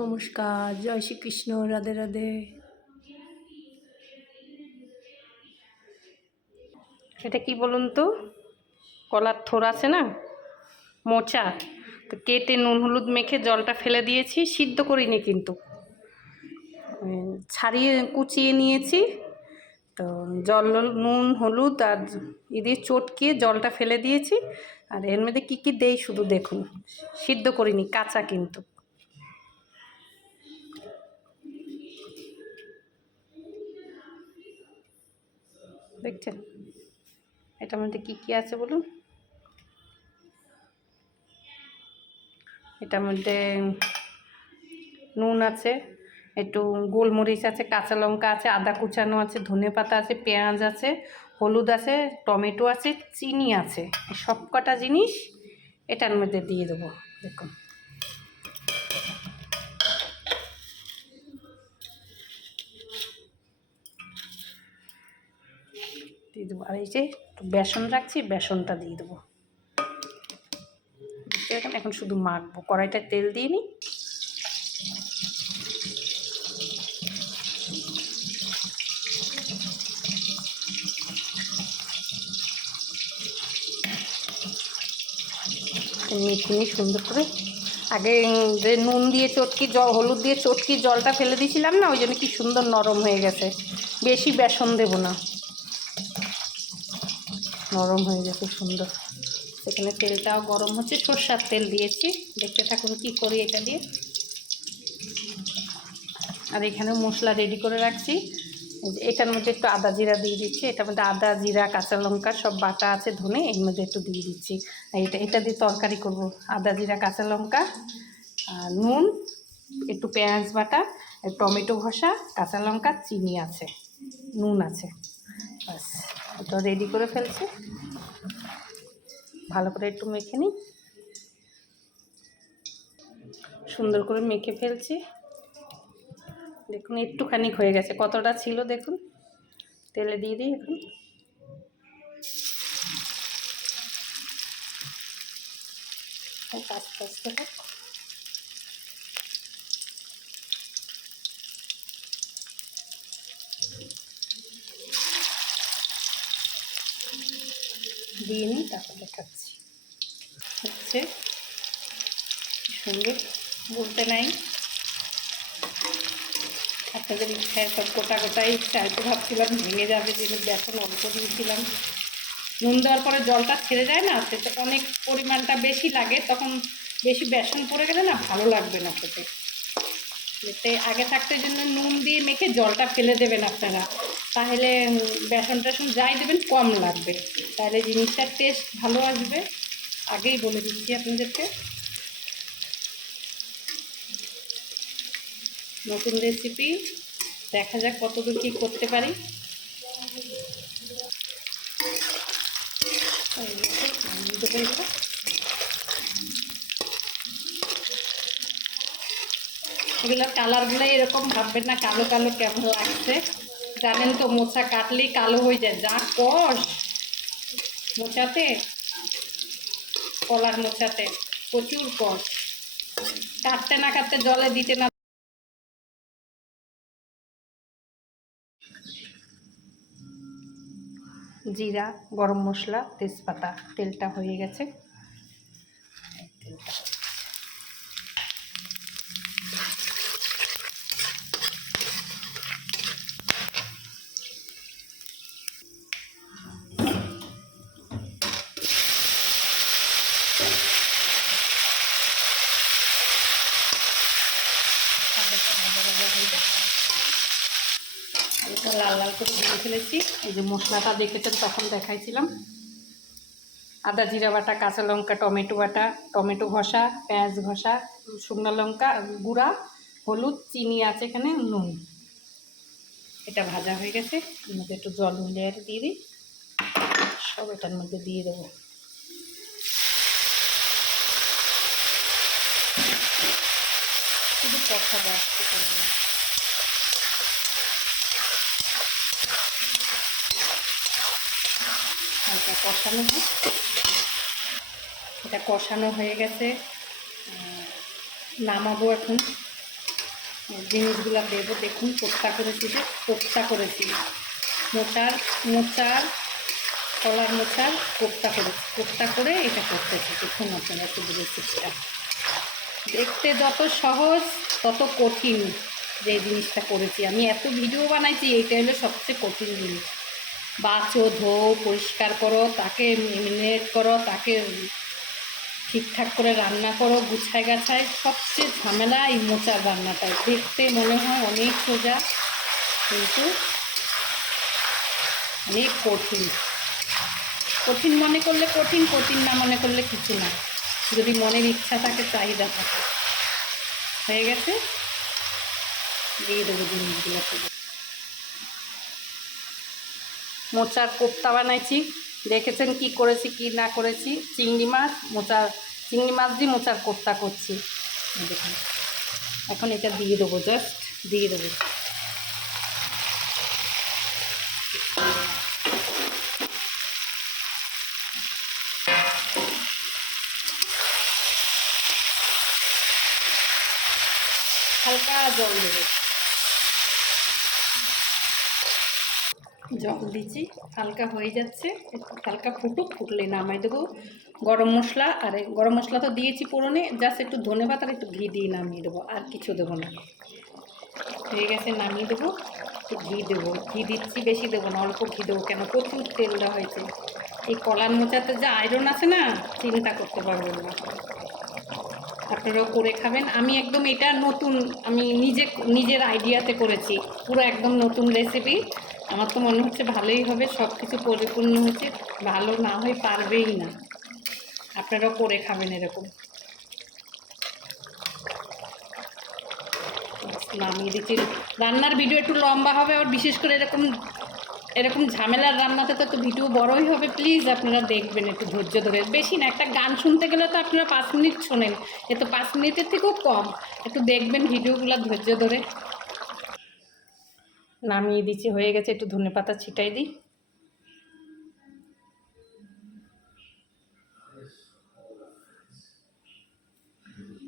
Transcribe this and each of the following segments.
নমস্কার, জয় শ্রীকৃষ্ণ, রাধে রাধে। এটা কি বলুন তো, কলার থোড় আছে না, মোচা, তো কেটে নুন হলুদ মেখে জলটা ফেলে দিয়েছি, সিদ্ধ করিনি কিন্তু ছাড়িয়ে কুচিয়ে নিয়েছি। তো জল নুন হলুদ আর দিয়ে চটকিয়ে জলটা ফেলে দিয়েছি। আর এর মধ্যে কী কী দেই শুধু দেখুন, সিদ্ধ করিনি, কাঁচা কিন্তু। দেখছেন এটার মধ্যে কী কী আছে বলুন। এটার মধ্যে নুন আছে, একটু গোলমরিচ আছে, কাঁচা লঙ্কা আছে, আদা কুচানো আছে, ধনেপাতা আছে, পেঁয়াজ আছে, হলুদ আছে, টমেটো আছে, চিনি আছে। সব কটা জিনিস এটার মধ্যে দিয়ে দেবো। দেখুন দিয়ে দেবো। আর এই যে বেসন রাখছি, বেসনটা দিয়ে দেবো। এখন শুধু মাখবো, কড়াইটা তেল দিয়ে নিই। মেখে নিই সুন্দর করে। আগে যে নুন দিয়ে চটকি হলুদ দিয়ে চটকি জলটা ফেলে দিয়েছিলাম না, ওই জন্য কি সুন্দর নরম হয়ে গেছে। বেশি বেসন দেবো না, নরম হয়ে গেছে সুন্দর। সেখানে তেলটাও গরম হচ্ছে, সরষের তেল দিয়েছি। দেখতে থাকুন কি করি এটা দিয়ে। আর এখানে মশলা রেডি করে রাখছি। এটার মধ্যে একটু আদা জিরা দিয়ে দিচ্ছি। এটার মধ্যে আদা জিরা কাঁচা লঙ্কা সব বাটা আছে, ধনে এর মধ্যে একটু দিয়ে দিচ্ছি। এটা দিয়ে তরকারি করব। আদা জিরা কাঁচা লঙ্কা, নুন, একটু পেঁয়াজ বাটা, টমেটো ঘষা, কাঁচা লঙ্কা, চিনি আছে, নুন আছে, ব্যাস। এটা রেডি করে ফেলছি। ভালো করে একটু মেখে নিই, সুন্দর করে মেখে ফেলছি। দেখুন একটুখানি হয়ে গেছে, কতটা ছিল দেখুন। তেলে দিয়ে দিই এখন। আস্তে আস্তে দিয়ে নিই, তারপর দেখাচ্ছি। হচ্ছে সুন্দর, বলতে নাই। আপনাদের ইচ্ছায় সব গোটা গোটাই চাইতে ভাবছিলাম ভেঙে যাবে, যেহেতু বেসন অল্প দিয়েছিলাম। নুন দেওয়ার পরে জলটা ছেড়ে যায় না, সেটা অনেক পরিমাণটা বেশি লাগে, তখন বেশি বেসন পড়ে গেলে না ভালো লাগবে না খেতে। এতে আগে থাকতে জন্য নুন দিয়ে মেখে জলটা ফেলে দেবেন আপনারা, তাহলে বেসন টেসন যাই দেবেন কম লাগবে, তাহলে জিনিসটার টেস্ট ভালো আসবে। আগেই বলে দিচ্ছি আপনাদেরকে। নতুন রেসিপি, দেখা যাক কতদূর কী করতে পারি। এগুলোর কালারগুলো এরকম ভাববেন না কালো কালো কেমন লাগছে। জানেন তো মোচা কাটলেই কালো হয়ে যায়, যা কষ মোচাতে, কলার মোচাতে প্রচুর কষ। কাটতে না কাটতে জলে দিতে না। জিরা, গরম মশলা, তেজপাতা, তেলটা হয়ে গেছে। হালকা লাল লাল করে ভেজে ফেলেছি। এই যে মশলাটা দেখেছেন তখন দেখাইছিলাম, আদা জিরা বাটা, কাঁচা লঙ্কা, টমেটো বাটা, টমেটো ঘষা, পেঁয়াজ ঘষা, শুকনো লঙ্কা গুঁড়া, হলুদ, চিনি আছে এখানে, নুন। এটা ভাজা হয়ে গেছে, এর মধ্যে একটু জল মিলিয়ে দিয়ে দিই, সব এটার মধ্যে দিয়ে দেবো। শুধু কষা বাড়তে করবো না, হালকা কষানো হয়। এটা কষানো হয়ে গেছে, নামাবো এখন। জিনিসগুলো দেবো। দেখুন কোপ্তা করেছি, যে কোপ্তা করেছি, মোচার কলার মোচার কোপ্তা করে এটা করতেছি। দেখুন আপনারা শুধু রেসিপিটা দেখতে যত সহজ তত কঠিন। যে জিনিসটা করেছি আমি, এত ভিডিও বানাইছি, এইটা হলো সবচেয়ে কঠিন জিনিস। বাছো, ধো, পরিষ্কার করো, তাকে মেরিনেট করো, তাকে ঠিকঠাক করে রান্না করো, গুছায় গাছায়। সবচেয়ে ঝামেলা এই মোচার রান্নাটায়। দেখতে মনে হয় অনেক সোজা, কিন্তু অনেক কঠিন। কঠিন মনে করলে কঠিন, কঠিন না মনে করলে কিছু না, যদি মনের ইচ্ছা থাকে, চাহিদা থাকে। হয়ে গেছে, দিয়ে দেবো জিনিসগুলো। মোচার কোপ্তা বানাইছি, দেখেছেন কি করেছি কি না করেছি। চিংড়ি মাছ দিয়ে মোচার কোপ্তা করছি। দেখুন এখন এটা দিয়ে দেবো, জাস্ট দিয়ে দেবো। হালকা জল দেবো, জল দিচ্ছি, হালকা হয়ে যাচ্ছে, একটু হালকা ফুটলে নামাই দেবো। গরম মশলা, আর গরম মশলা তো দিয়েছি ফোড়নে, জাস্ট একটু ধনেপাতা আর একটু ঘি দিয়ে নামিয়ে দেবো, আর কিছু দেবো না। হয়ে গেছে, নামিয়ে দেবো। একটু ঘি দেবো, ঘি দিচ্ছি, বেশি দেবো না, অল্প ঘি দেবো, কেন প্রচুর তেল দেওয়া হয়েছে। এই কলার মোচাতে যে আয়রন আছে না, চিন্তা করতে পারবেন না। আপনারাও করে খাবেন। আমি একদম এটা নতুন, আমি নিজের আইডিয়াতে করেছি, পুরো একদম নতুন রেসিপি। আমার তো মনে হচ্ছে ভালোই হবে, সব কিছু পরিপূর্ণ হচ্ছে, ভালো না হয়ে পারবেই না। আপনারাও করে খাবেন এরকম। নামিয়ে দিচ্ছি। রান্নার ভিডিও একটু লম্বা হবে, আর বিশেষ করে এরকম ঝামেলার রান্নাতে তো ভিডিও বড়ই হবে। প্লিজ আপনারা দেখবেন একটু ধৈর্য ধরে, বেশি না। একটা গান শুনতে গেলে তো আপনারা 5 মিনিট শোনেন, এ তো 5 মিনিটের থেকেও কম। একটু দেখবেন ভিডিওগুলো ধৈর্য ধরে। নামিয়ে দিচ্ছি, হয়ে গেছে। একটু ধনেপাতা ছিটাই দিই।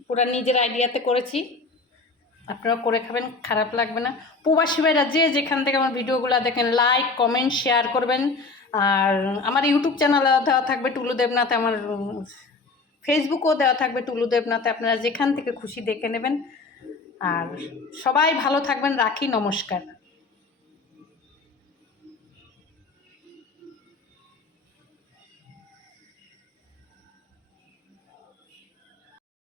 পুরো নিজের আইডিয়াতে করেছি, আপনারা করে খাবেন, খারাপ লাগবে না। প্রবাসী ভাইরা যে যেখান থেকে আমার ভিডিওগুলো দেখেন, লাইক কমেন্ট শেয়ার করবেন। আর আমার ইউটিউব চ্যানেলে দেওয়া থাকবে টুলু দেবনাথ, আমার ফেসবুকও দেওয়া থাকবে টুলু দেবনাথে, আপনারা যেখান থেকে খুশি দেখে নেবেন। আর সবাই ভালো থাকবেন, রাখি, নমস্কার।